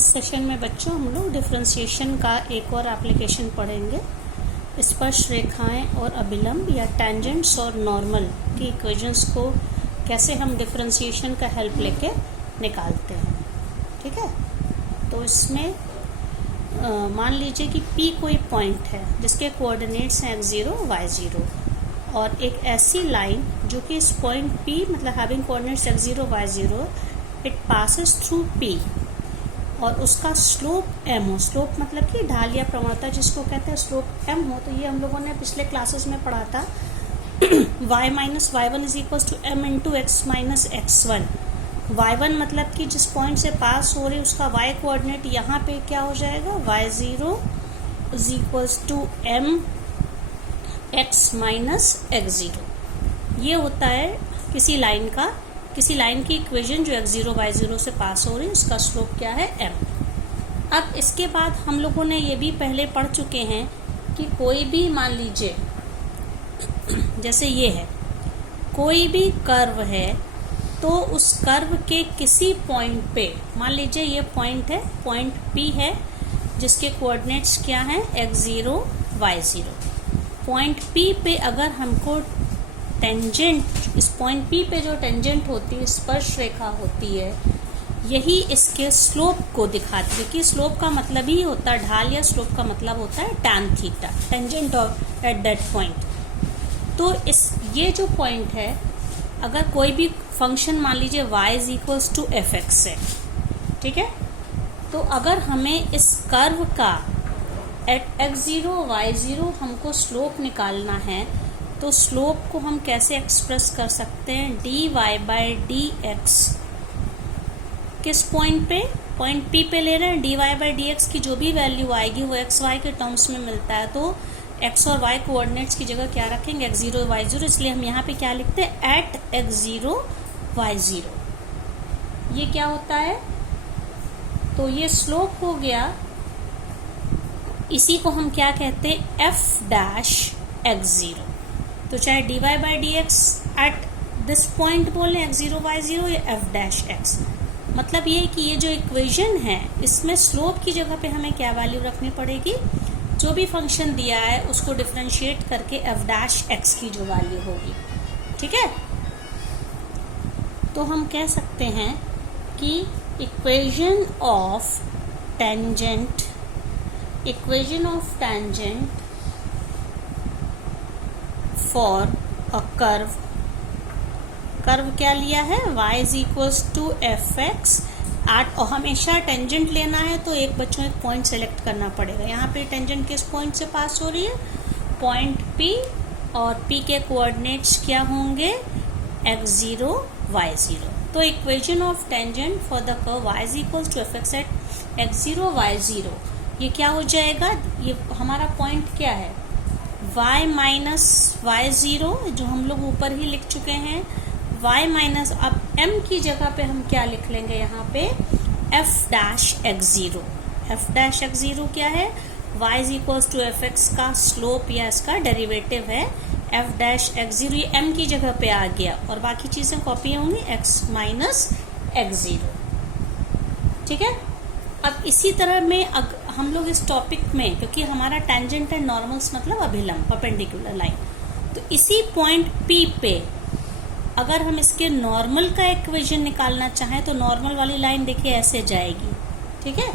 इस सेशन में बच्चों हम लोग डिफरेंशिएशन का एक और एप्लीकेशन पढ़ेंगे। स्पर्श रेखाएं और अभिलंब या टेंजेंट्स और नॉर्मल की इक्वेशंस को कैसे हम डिफरेंशिएशन का हेल्प लेके निकालते हैं। ठीक है, तो इसमें मान लीजिए कि P कोई पॉइंट है जिसके कोऑर्डिनेट्स हैं x0 y0 और एक ऐसी लाइन जो कि इस पॉइंट P मतलब having coordinates x0 y0 it passes through P और उसका स्लोप m हो। स्लोप मतलब कि ढाल या प्रवणता जिसको कहते हैं स्लोप m हो। तो ये हम लोगों ने पिछले क्लासेस में पढ़ा था y minus y1 is equal to m into x minus x1। y1 मतलब कि जिस पॉइंट से पास हो रही है उसका y कोऑर्डिनेट यहाँ पे क्या हो जाएगा, y0 is equal to m x minus x0। ये होता है किसी लाइन की इक्वेशन जो x0 y0 से पास हो रही है, उसका स्लोप क्या है m। अब इसके बाद हम लोगों ने ये भी पहले पढ़ चुके हैं कि कोई भी मान लीजिए जैसे ये है, कोई भी कर्व है तो उस कर्व के किसी पॉइंट पे, मान लीजिए ये पॉइंट है, पॉइंट P है जिसके कोऑर्डिनेट्स क्या हैं x0 y0। पॉइंट P पे अगर हमको टेंजेंट, इस पॉइंट P पे जो टेंजेंट होती है, स्पर्श रेखा होती है, यही इसके स्लोप को दिखाती है। कि स्लोप का मतलब ही होता है ढाल, या स्लोप का मतलब होता है tan theta, tangent of at that point. तो ये जो पॉइंट है, अगर कोई भी फंक्शन मान लीजिए y is equals to f x है, ठीक है, तो अगर हमें इस कर्व का एट x0 y0 हमको स्लोप निकालना है, तो स्लोप को हम कैसे एक्सप्रेस कर सकते हैं, dy बाई dx। किस पॉइंट पे, पॉइंट P पे ले रहे हैं। dy बाई dx की जो भी वैल्यू आएगी वो x y के टर्म्स में मिलता है, तो x और y कोऑर्डिनेट्स की जगह क्या रखेंगे, x0 y0। इसलिए हम यहाँ पे क्या लिखते हैं, एट x0 y0। ये क्या होता है, तो ये स्लोप हो गया, इसी को हम क्या कहते हैं, f डैश x0। तो चाहे dy by dx at this point बोले x0 y0 या f डैश x, मतलब ये कि ये जो इक्वेशन है इसमें स्लोप की जगह पे हमें क्या वैल्यू रखनी पड़ेगी, जो भी फंक्शन दिया है उसको डिफरेंशिएट करके f डैश x की जो वैल्यू होगी। ठीक है, तो हम कह सकते हैं कि equation of tangent for a curve क्या लिया है, y is equals to f x at, और हमेशा टेंजेंट लेना है तो एक बच्चों एक पॉइंट सेलेक्ट करना पड़ेगा। यहाँ पे टेंजेंट किस पॉइंट से पास हो रही है, पॉइंट P, और P के कोऑर्डिनेट्स क्या होंगे, x0 y0। तो equation of tangent for the curve y is equals to f x at x0 y0, ये क्या हो जाएगा, ये हमारा पॉइंट क्या है, y माइनस y0 जो हम लोग ऊपर ही लिख चुके हैं, y माइनस, अब m की जगह पे हम क्या लिख लेंगे यहाँ पे, f dash x0। f dash x0 क्या है, y is equals to f x का स्लोप या इसका डेरिवेटिव है f डैश x0, ये m की जगह पे आ गया और बाकी चीजें कॉपी होंगी x माइनस x0। ठीक है, अब इसी तरह में हम लोग इस टॉपिक में, क्योंकि हमारा टेंजेंट है नॉर्मल्स मतलब अभिलंब, परपेंडिकुलर लाइन, तो इसी पॉइंट P पे अगर हम इसके नॉर्मल का इक्वेशन निकालना चाहें तो नॉर्मल वाली लाइन देखिए ऐसे जाएगी। ठीक है,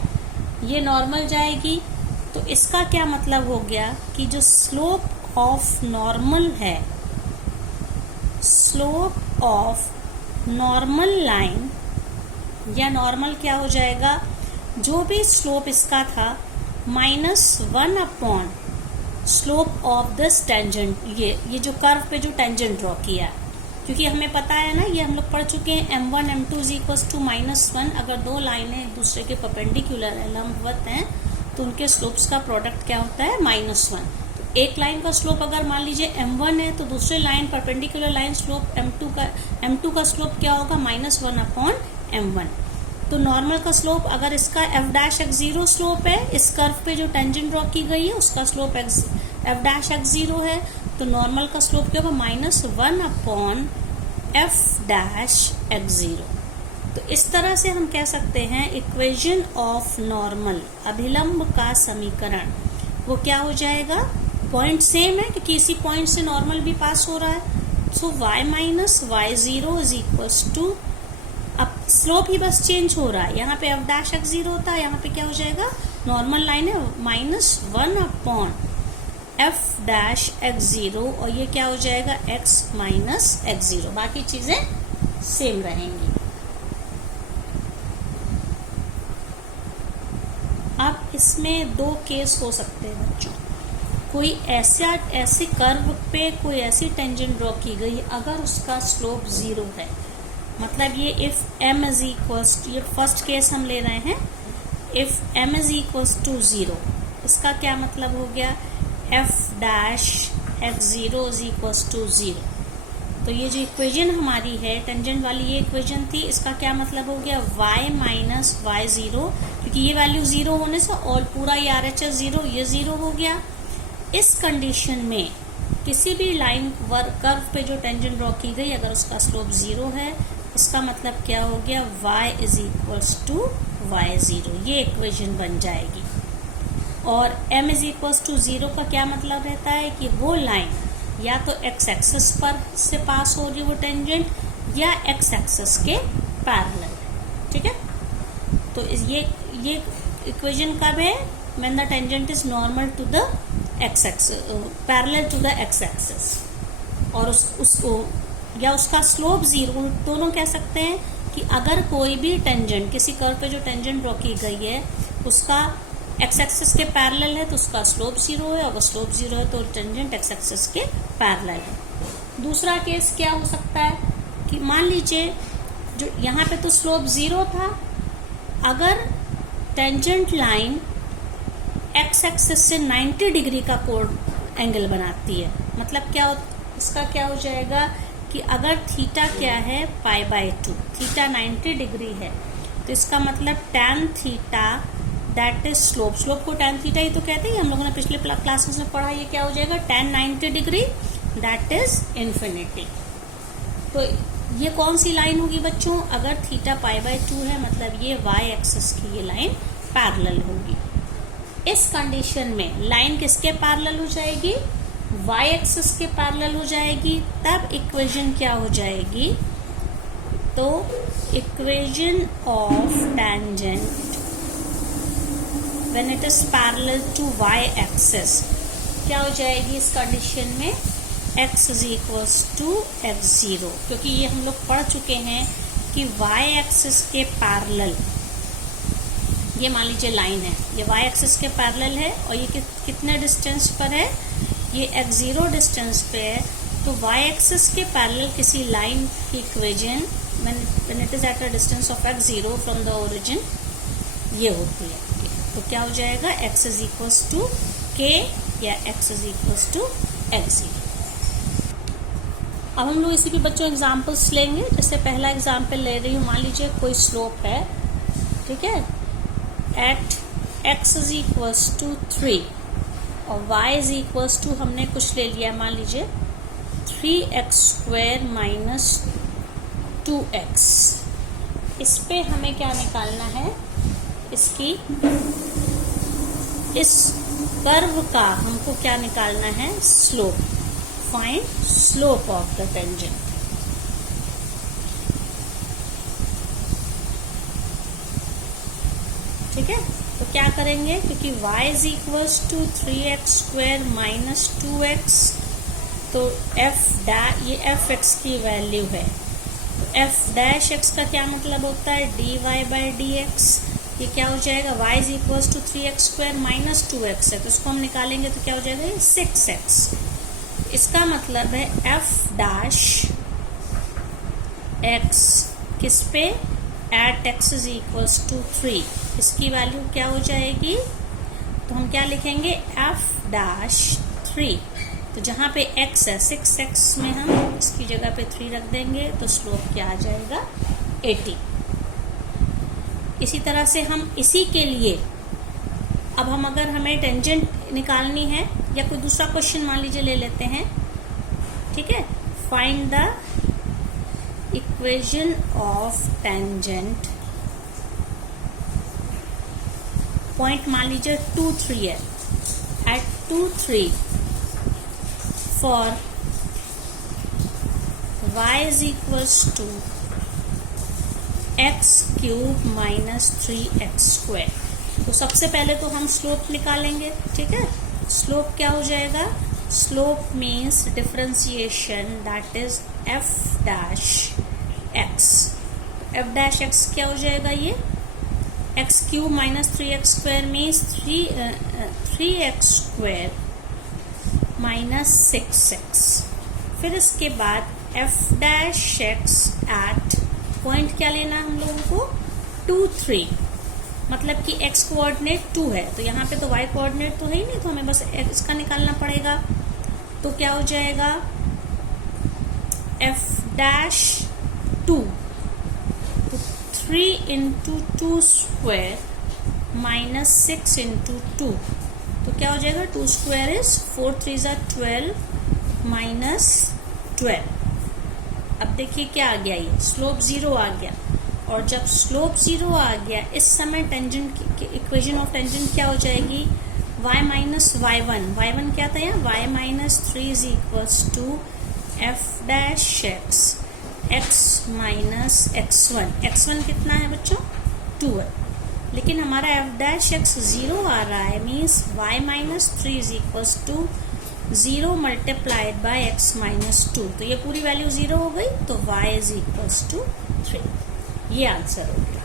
ये नॉर्मल जाएगी, तो इसका क्या मतलब हो गया कि जो स्लोप ऑफ नॉर्मल है, स्लोप ऑफ नॉर्मल लाइन या नॉर्मल क्या हो जाएगा, जो भी स्लोप इसका था -1 upon slope of this tangent. ये जो कर्व पे जो टेंजेंट ड्रॉ किया, क्योंकि हमें पता है ना, ये हम लोग पढ़ चुके हैं, m1 m2 is equals to -1। अगर दो लाइनें एक दूसरे के परपेंडिकुलर है, लंबवत हैं, तो उनके स्लोप्स का प्रोडक्ट क्या होता है, -1। तो एक लाइन का स्लोप अगर मान लीजिए m1 है, तो दूसरी line perpendicular line slope m2 का स्लोप क्या होगा, -1 अपॉन m1। तो नॉर्मल का स्लोप, अगर इसका f डैश x0 स्लोप है, इस कर्व पे जो टेंजेंट ड्रॉ की गई है उसका स्लोप f डैश x0 है, तो नॉर्मल का स्लोप क्या होगा, -1 अपॉन f डैश x0। तो इस तरह से हम कह सकते हैं इक्वेशन ऑफ नॉर्मल, अभिलंब का समीकरण, वो क्या हो जाएगा, पॉइंट सेम है क्योंकि इसी पॉइंट से नॉर्मल भी पास हो रहा है। So y minus y zero is equals to, अब स्लोप ही बस चेंज हो रहा है, यहाँ पे f डैश x जीरो होता है, यहाँ पे क्या हो जाएगा, नॉर्मल लाइन है, -1 upon f dash x zero, और ये क्या हो जाएगा, x माइनस x जीरो, बाकी चीजें सेम रहेंगी। अब इसमें दो केस हो सकते हैं बच्चों, कोई ऐसे कर्व पे कोई ऐसी टेंजेंट ड्रॉ की गई अगर उसका स्लोप 0 है, मतलब ये if m is equals to, ये फर्स्ट केस हम ले रहे हैं, if m is equals to 0, इसका क्या मतलब हो गया, f dash x zero is equals to 0। तो ये जो इक्वेशन हमारी है टेंजेंट वाली, ये इक्वेशन थी, इसका क्या मतलब हो गया, y माइनस वाई जीरो, क्योंकि ये वैल्यू 0 होने से और पूरा ये RHS 0, ये 0 हो गया। इस कंडीशन में किसी भी लाइन कर्व पे जो टेंजेंट ड्रॉ की गई अगर उसका स्लोप 0 है, इसका मतलब क्या हो गया, y is equals to y zero, ये इक्वेशन बन जाएगी। और m इज इक्वल्स टू 0 का क्या मतलब रहता है कि वो लाइन या तो x एक्सिस पर से पास हो रही है वो टेंजेंट, या x एक्सिस के पैरेलल, ठीक है। तो ये इक्वेशन कब है, when the tangent is normal to the x axis, parallel to the x axis, और या उसका स्लोप 0, दोनों कह सकते हैं कि अगर कोई भी टेंजेंट, किसी कर्व पे जो टेंजेंट ड्रॉ की गई है उसका x एक्सिस के पैरेलल है तो उसका स्लोप 0 है, अगर स्लोप 0 है तो टेंजेंट x एक्सिस के पैरेलल है। दूसरा केस क्या हो सकता है कि मान लीजिए जो यहाँ पे तो स्लोप 0 था, अगर टेंजेंट लाइन x एक्सिस से 90 डिग्री का कोण एंगल बनाती है, मतलब क्या इसका क्या हो जाएगा कि अगर थीटा क्या है π/2, थीटा 90 डिग्री है, तो इसका मतलब tan theta that is slope को tan थीटा ही तो कहते हैं, हम लोगों ने पिछले क्लासेस में पढ़ा, ये क्या हो जाएगा, tan 90 degree that is infinity. तो ये कौन सी लाइन होगी बच्चों, अगर थीटा π/2 है, मतलब ये y एक्सिस की ये लाइन पैरेलल होगी। इस कंडीशन में लाइन किसके पैरेलल हो जाएगी, y एक्सिस के पैरेलल हो जाएगी, तब इक्वेशन क्या हो जाएगी, तो equation of tangent when it is parallel to y axis क्या हो जाएगी इस कंडीशन में, x is equals to x0, क्योंकि ये हम लोग पढ़ चुके हैं कि y एक्सिस के पैरेलल, ये मान लीजिए लाइन है, ये y एक्सिस के पैरेलल है और ये कितने डिस्टेंस पर है, ये x0 डिस्टेंस पे है, तो y एक्सिस के पैरेलल किसी लाइन की equation when it is at a distance of x0 from the origin ये होती है। तो क्या हो जाएगा, x is equals to k या x is equals to x0। अब हम लोग इसी पे बच्चों एग्जांपल्स लेंगे। जैसे पहला एग्जांपल ले रही हूँ, मान लीजिए कोई स्लोप है, ठीक है, at x is equals to 3 और y इज इक्वल्स टू हमने कुछ ले लिया, मान लीजिए 3x² माइनस 2x। इस पे हमें क्या निकालना है, इसकी इस कर्व का हमको क्या निकालना है, slope, find slope of the tangent. ठीक है, तो क्या करेंगे, क्योंकि y is equals to 3x² minus 2x, तो ये f x की वैल्यू है, तो f डैश x का क्या मतलब होता है, dy/dx। ये क्या हो जाएगा, y is equals to 3x² minus 2x है, तो इसको हम निकालेंगे तो क्या हो जाएगा, ये 6x। इसका मतलब है f डैश x किस पे, at x is equals to 3, इसकी वैल्यू क्या हो जाएगी, तो हम क्या लिखेंगे, f डैश 3, तो जहाँ पे x है 6x में हम इसकी जगह पे 3 रख देंगे, तो स्लोप क्या आ जाएगा, 80। इसी तरह से हम इसी के लिए अब हम अगर हमें टेंजेंट निकालनी है या कोई दूसरा क्वेश्चन मान लीजिए ले लेते हैं, ठीक है, find the equation of tangent, point मान लीजिए 2, 3 है, at 2, 3 for y is equals to x cube minus 3x square. तो सबसे पहले तो हम स्लोप निकालेंगे, ठीक है। स्लोप क्या हो जाएगा? Slope means differentiation, that is f dash x। f dash x क्या हो जाएगा? ये x cube minus 3x square means 3x square minus 6x। फिर इसके बाद f dash x at point क्या लेना है हम लोगों को? 2, 3, मतलब कि x कोऑर्डिनेट 2 है, तो यहाँ पे तो y कोऑर्डिनेट तो है ही नहीं, तो हमें बस x का निकालना पड़ेगा। तो क्या हो जाएगा? f डैश 2, तो 3 इंटू 2 स्क्वायर माइनस 6 इंटू 2, तो क्या हो जाएगा? 2 स्क्वायर इज 4 3 ज़ा 12 माइनस 12। अब देखिए क्या आ गया, ये स्लोप 0 आ गया। और जब स्लोप 0 आ गया, इस समय टेंजेंट की इक्वेशन ऑफ टेंजेंट क्या हो जाएगी? y माइनस y1 क्या था यहाँ? y minus 3 is equals to f dash x minus x1 कितना है बच्चों? 2 है। लेकिन हमारा f डैश x 0 आ रहा है, means y minus 3 is equals to 0 multiplied by x minus 2। तो ये पूरी वैल्यू 0 हो गई, तो y इज इक्वल्स टू 3। ये आंसर हो गया।